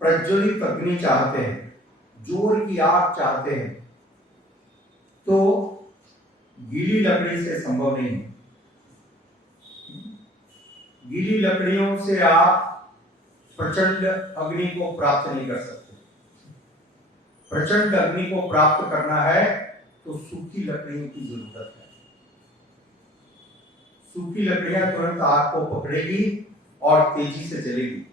प्रज्वलित अग्नि चाहते हैं, जोर की आग चाहते हैं, तो गीली लकड़ी से संभव नहीं है। गीली लकड़ियों से आप प्रचंड अग्नि को प्राप्त नहीं कर सकते। प्रचंड अग्नि को प्राप्त करना है तो सूखी लकड़ियों की जरूरत है। सूखी लकड़ियां तुरंत आग को पकड़ेगी और तेजी से जलेगी।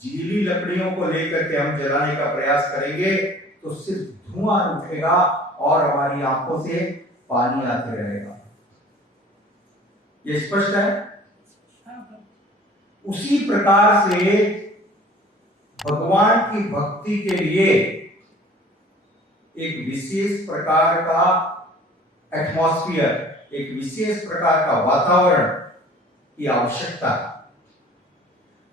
गीली लकड़ियों को लेकर के हम जलाने का प्रयास करेंगे तो सिर्फ धुआं उठेगा और हमारी आंखों से पानी आते रहेगा। ये स्पष्ट है? उसी प्रकार से भगवान की भक्ति के लिए एक विशेष प्रकार का एटमॉस्फेयर, एक विशेष प्रकार का वातावरण की आवश्यकता है।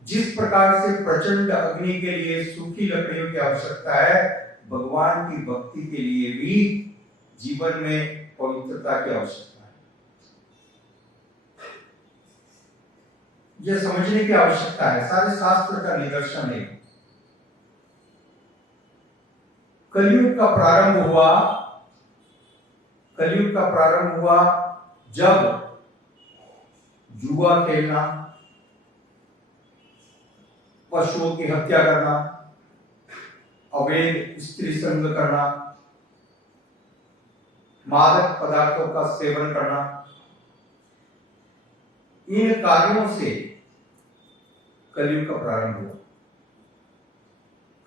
जिस प्रकार से प्रचंड अग्नि के लिए सूखी लकड़ियों की आवश्यकता है, भगवान की भक्ति के लिए भी जीवन में पवित्रता की आवश्यकता है। यह समझने की आवश्यकता है। सारे शास्त्र का निदर्शन है। कलयुग का प्रारंभ हुआ जब जुआ खेलना, पशुओं की हत्या करना, अवैध स्त्री संग करना, मादक पदार्थों का सेवन करना, इन कार्यों से कलयुग का प्रारंभ हुआ।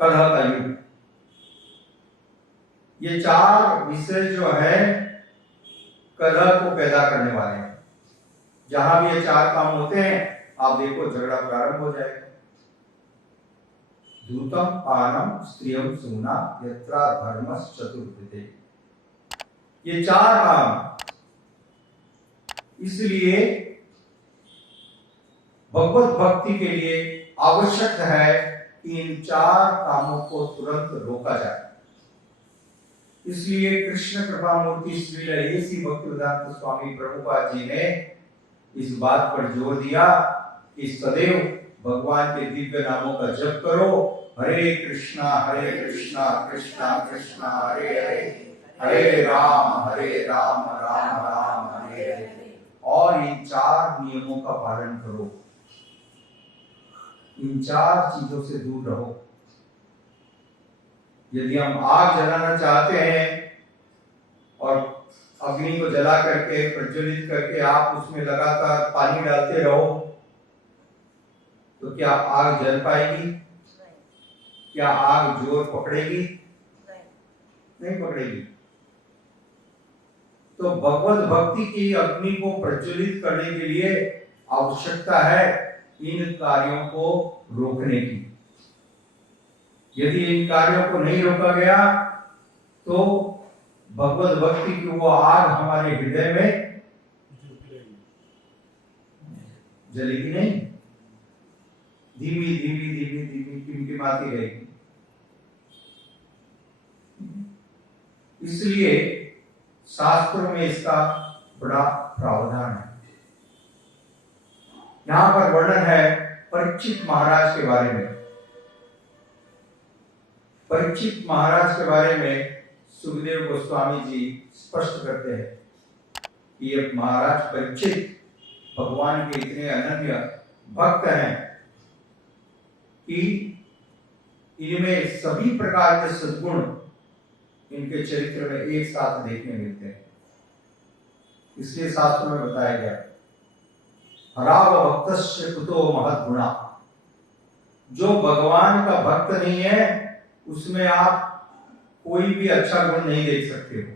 कलह का युग। ये चार विषय जो है कलह को पैदा करने वाले हैं। जहां भी ये चार काम होते हैं, आप देखो झगड़ा प्रारंभ हो जाएगा। धूतम पानम स्त्रियम सुना यत्रा धर्मस् चतुर्विधे। ये चार काम इसलिए भगवत भक्ति के लिए आवश्यक है कि इन चार कामों को तुरंत रोका जाए। इसलिए कृष्ण कृपा मूर्ति श्री लहेसी भक्तिवेदांत स्वामी प्रभुपाद जी ने इस बात पर जोर दिया कि सदैव भगवान के दिव्य नामों का जप करो। हरे कृष्णा कृष्णा कृष्णा हरे हरे, हरे राम राम राम हरे हरे। और इन चार नियमों का पालन करो। इन चार चीजों से दूर रहो। यदि हम आग जलाना चाहते हैं और अग्नि को जला करके प्रज्वलित करके आप उसमें लगातार पानी डालते रहो, तो क्या आग जल पाएगी? क्या आग जोर पकड़ेगी? नहीं पकड़ेगी। तो भगवत भक्ति की अग्नि को प्रज्वलित करने के लिए आवश्यकता है इन कार्यों को रोकने की। यदि इन कार्यों को नहीं रोका गया तो भगवत भक्ति की वो आग हमारे हृदय में जलेगी नहीं, धीमी धीमी धीमी धीमी टिमटिमाती रहेगी। इसलिए शास्त्रों में इसका बड़ा प्रावधान है। यहां पर वर्णन है परीक्षित महाराज के बारे में। परीक्षित महाराज के बारे में सुखदेव गोस्वामी जी स्पष्ट करते हैं कि ये महाराज परीक्षित भगवान के इतने अनन्य भक्त हैं कि इनमें सभी प्रकार के सद्गुण इनके चरित्र में एक साथ देखने मिलते हैं। इसलिए शास्त्र में बताया गया हराव भक्तस्य कुतो महत् गुणा। जो भगवान का भक्त नहीं है उसमें आप कोई भी अच्छा गुण नहीं देख सकते हो,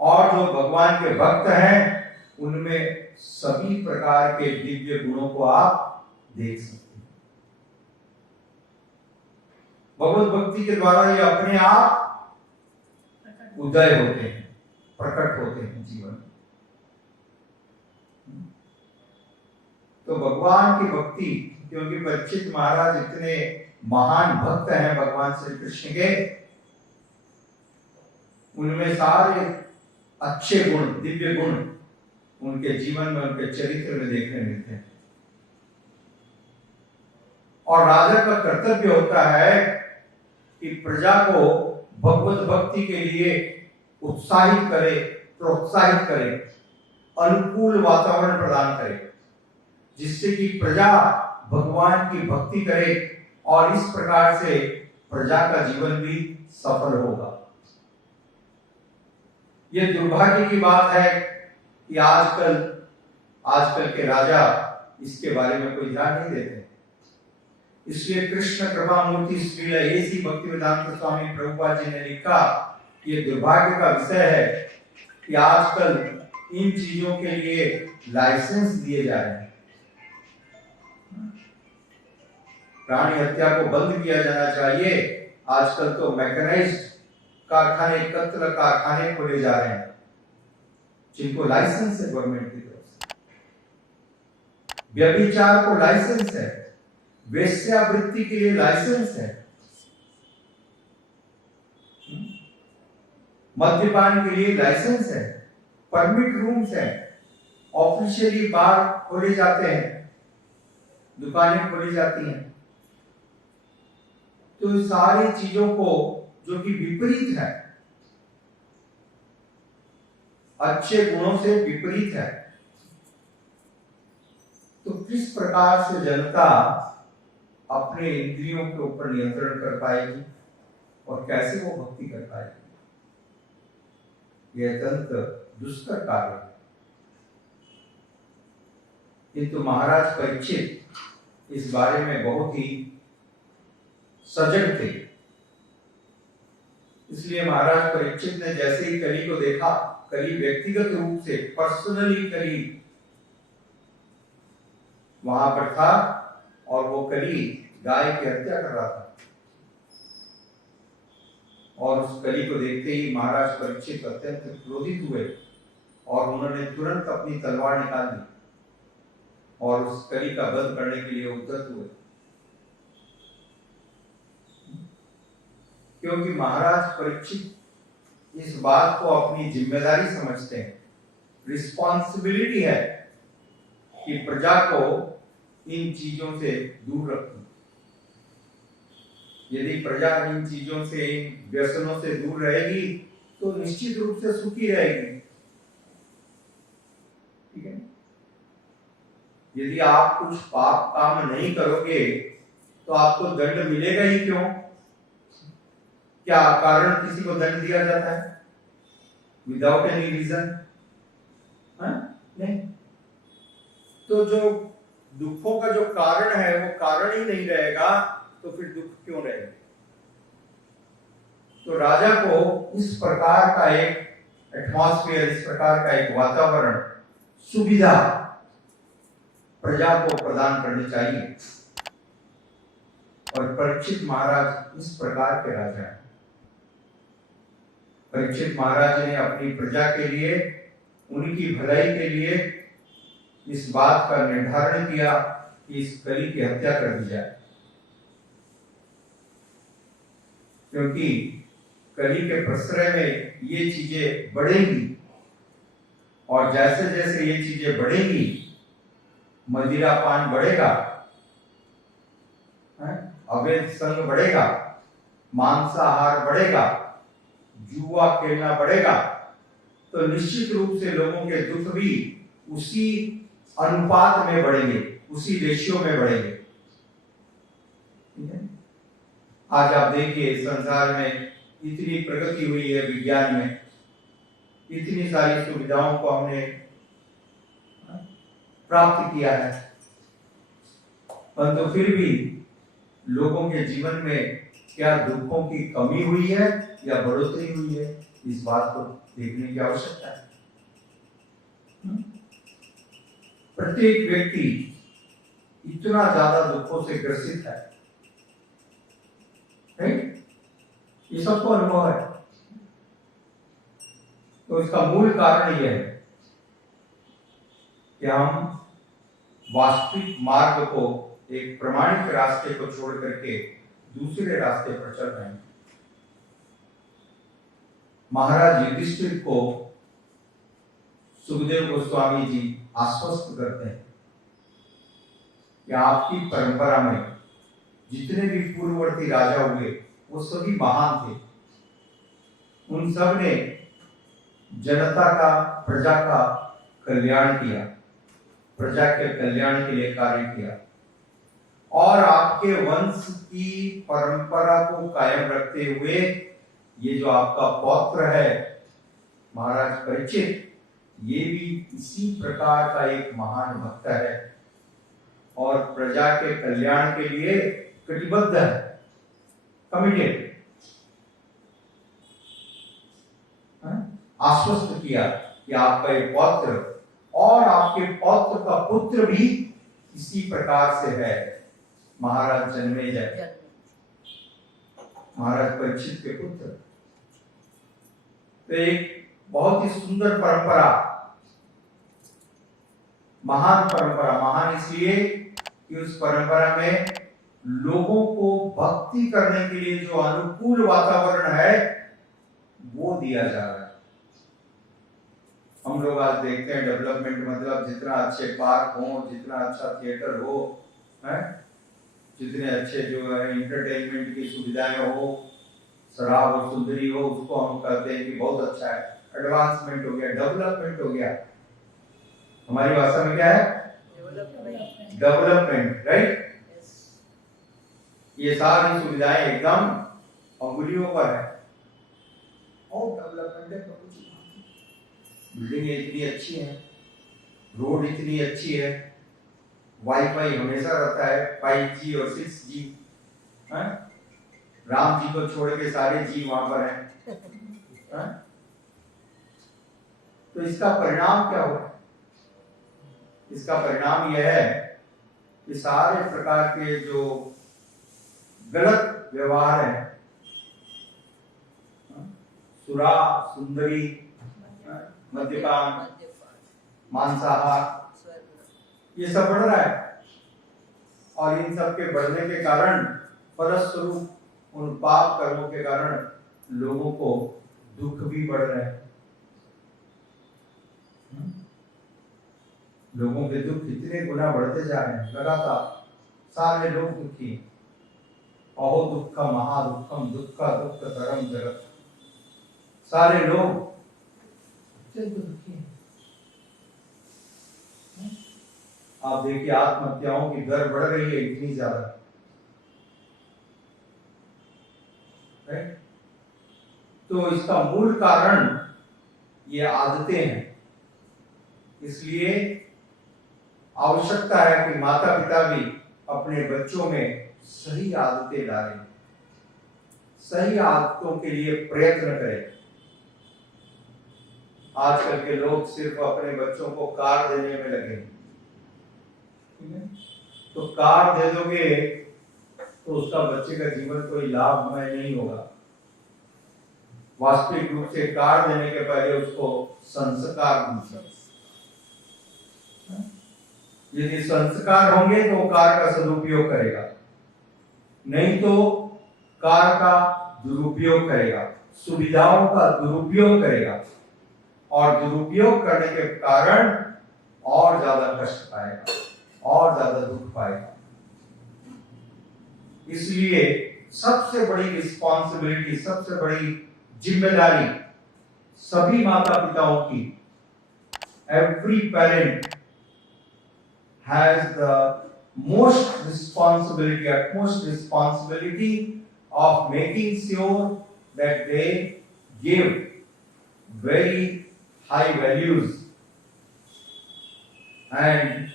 और जो भगवान के भक्त हैं उनमें सभी प्रकार के दिव्य गुणों को आप देख सकते हैं। भगवत भक्ति के द्वारा ये अपने आप उदय होते हैं, प्रकट होते हैं जीवन में। तो भगवान की भक्ति, क्योंकि परीक्षित महाराज इतने महान भक्त हैं भगवान श्री कृष्ण के, उनमें सारे अच्छे गुण, दिव्य गुण उनके जीवन में, उनके चरित्र में देखने मिलते हैं। और राजा का कर्तव्य होता है कि प्रजा को भगवत भक्ति के लिए उत्साहित करे, प्रोत्साहित करे, अनुकूल वातावरण प्रदान करे, जिससे कि प्रजा भगवान की भक्ति करे और इस प्रकार से प्रजा का जीवन भी सफल होगा। यह दुर्भाग्य की बात है कि आजकल के राजा इसके बारे में कोई ध्यान नहीं देते। इसलिए कृष्ण कृपा मूर्ति श्रील एसी भक्तिवेदांत स्वामी प्रभुपाद जी ने लिखा, ये दुर्भाग्य का विषय है कि आजकल इन चीजों के लिए लाइसेंस दिए जा रहे हैं। प्राणी हत्या को बंद किया जाना चाहिए। आजकल तो मैकेनाइज्ड कारखाने, कत्ल कारखाने खोले जा रहे हैं जिनको लाइसेंस है गवर्नमेंट की तरफ से। व्यभिचार को लाइसेंस है, वेश्यावृत्ति के लिए लाइसेंस है, मद्यपान के लिए लाइसेंस है, परमिट रूम्स है, ऑफिशियली बार खोले जाते हैं, दुकानें खोली जाती हैं। तो इन सारी चीजों को जो कि विपरीत है, अच्छे गुणों से विपरीत है, तो किस प्रकार से जनता अपने इंद्रियों के ऊपर नियंत्रण कर पाएगी और कैसे वो भक्ति कर पाएगी? यह अत्यंत दुष्कर कार्य है। किंतु महाराज परीक्षित इस बारे में बहुत ही सजग थे। इसलिए महाराज परीक्षित ने जैसे ही कली को देखा, कली व्यक्तिगत रूप से पर्सनली कली वहां पर था और वो कली गाय की हत्या कर रहा था, और उस कली को देखते ही महाराज परीक्षित अत्यंत क्रोधित हुए और उन्होंने तुरंत अपनी तलवार निकाल ली और उस कली का वध करने के लिए उद्यत हुए। क्योंकि महाराज परीक्षित इस बात को अपनी जिम्मेदारी समझते हैं, रिस्पॉन्सिबिलिटी है कि प्रजा को इन चीजों से दूर रखें। यदि प्रजा इन चीजों से, इन व्यसनों से दूर रहेगी तो निश्चित रूप से सुखी रहेगी। ठीक है? यदि आप कुछ पाप काम नहीं करोगे तो आपको दंड मिलेगा ही क्यों? क्या कारण किसी को दंड दिया जाता है विदाउट एनी रीजन? नहीं। तो जो दुखों का जो कारण है वो कारण ही नहीं रहेगा तो फिर दुख क्यों रहेगा? तो राजा को इस प्रकार का एक एटमॉस्फेयर, इस प्रकार का एक वातावरण, सुविधा प्रजा को प्रदान करनी चाहिए। और परीक्षित महाराज इस प्रकार के राजा हैं। परीक्षित महाराज ने अपनी प्रजा के लिए, उनकी भलाई के लिए इस बात का निर्धारण किया कि इस कली की हत्या कर दी जाए, क्योंकि कली के प्रश्रय में ये चीजें बढ़ेंगी और जैसे जैसे ये चीजें बढ़ेंगी, मदिरा पान बढ़ेगा, अवैध संग बढ़ेगा, मांसाहार बढ़ेगा, जुआ खेलना बढ़ेगा, तो निश्चित रूप से लोगों के दुख भी उसी अनुपात में बढ़ेंगे, उसी रेशियो में बढ़ेंगे। आज आप देखिए संसार में इतनी प्रगति हुई है, विज्ञान में इतनी सारी सुविधाओं को हमने प्राप्त किया है, परंतु फिर भी लोगों के जीवन में क्या दुखों की कमी हुई है या बढ़ोतरी हुई है, इस बात को देखने की आवश्यकता है। प्रत्येक व्यक्ति इतना ज्यादा दुखों से ग्रसित है, ये सबको अनुभव है। तो इसका मूल कारण यह है कि हम वास्तविक मार्ग को, एक प्रमाणित रास्ते को छोड़ करके दूसरे रास्ते पर चल रहे हैं। महाराज युधिष्ठिर को सुखदेव गोस्वामी जी आश्वस्त करते हैं कि आपकी परंपरा में जितने भी पूर्ववर्ती राजा हुए वो सभी महान थे। उन सब ने जनता का, प्रजा का कल्याण किया, प्रजा के कल्याण के लिए कार्य किया, और आपके वंश की परंपरा को कायम रखते हुए ये जो आपका पौत्र है महाराज परीक्षित, ये भी इसी प्रकार का एक महान भक्त है और प्रजा के कल्याण के लिए कटिबद्ध है, कमिटेड। आश्वस्त किया कि आपका ये पौत्र और आपके पौत्र का पुत्र भी इसी प्रकार से है, महाराज जन्मेजय, महाराज परीक्षित के पुत्र। तो एक बहुत ही सुंदर परंपरा, महान परंपरा। महान इसलिए कि उस परंपरा में लोगों को भक्ति करने के लिए जो अनुकूल वातावरण है वो दिया जा रहा है। हम लोग आज देखते हैं डेवलपमेंट मतलब जितना अच्छे पार्क हो, जितना अच्छा थिएटर हो, है, जितने अच्छे जो है इंटरटेनमेंट की सुविधाएं हो, शराब और सुंदरी हो, उसको हम कहते हैं कि बहुत अच्छा है, एडवांसमेंट हो गया, डेवलपमेंट हो गया। हमारी भाषा में क्या है? Development, right? ये सारी सुविधाएं एकदम अंगुलियों पर है और डेवलपमेंट है। बिल्डिंग इतनी अच्छी है, रोड इतनी अच्छी है, वाईफाई हमेशा रहता है, 5G और 6G, है? राम जी को छोड़ के सारे जी वहां पर हैं। तो इसका परिणाम क्या हुआ? इसका परिणाम यह है कि सारे प्रकार के जो गलत व्यवहार है, सुरा, सुंदरी, मद्यपान, मांसाहार, ये सब बढ़ रहा है और इन सब के बढ़ने के कारण फलस्वरूप उन पाप कर्मों के कारण लोगों को दुख भी बढ़ रहे हैं। लोगों के दुख इतने गुना बढ़ते जा रहे हैं लगातार, सारे लोग दुखी। अहो दुखम महादुखम दुख दुखतरम जगत, सारे लोग दुखी हैं। आप देखिए आत्महत्याओं की दर बढ़ रही है इतनी ज्यादा, तो इसका मूल कारण ये आदतें हैं। इसलिए आवश्यकता है कि माता पिता भी अपने बच्चों में सही आदतें डालें, सही आदतों के लिए प्रयत्न करें। आजकल के लोग सिर्फ अपने बच्चों को कार देने में लगे, तो कार दे दोगे तो उसका बच्चे का जीवन कोई लाभमय नहीं होगा। वास्तविक रूप से कार देने के पहले उसको संस्कार दीजिए। यदि संस्कार होंगे तो कार का सदुपयोग करेगा, नहीं तो कार का दुरुपयोग करेगा, सुविधाओं का दुरुपयोग करेगा और दुरुपयोग करने के कारण और ज्यादा कष्ट पाएगा और ज्यादा दुख पाएगा। इसलिए सबसे बड़ी रिस्पॉन्सिबिलिटी, सबसे बड़ी जिम्मेदारी सभी माता पिताओं की, every parent has the most responsibility, utmost responsibility of making sure that they give very high values and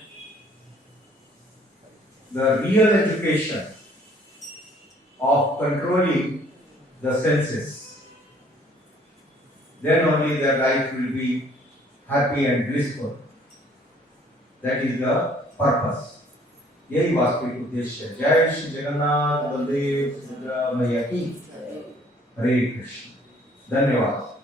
the real education of controlling the senses. Then only their life will be happy and blissful. That is the purpose. यही वास्तविक उद्देश्य है। जय श्री जगन्नाथ बलदेव सुभद्रा मैया की। हरे कृष्ण। धन्यवाद।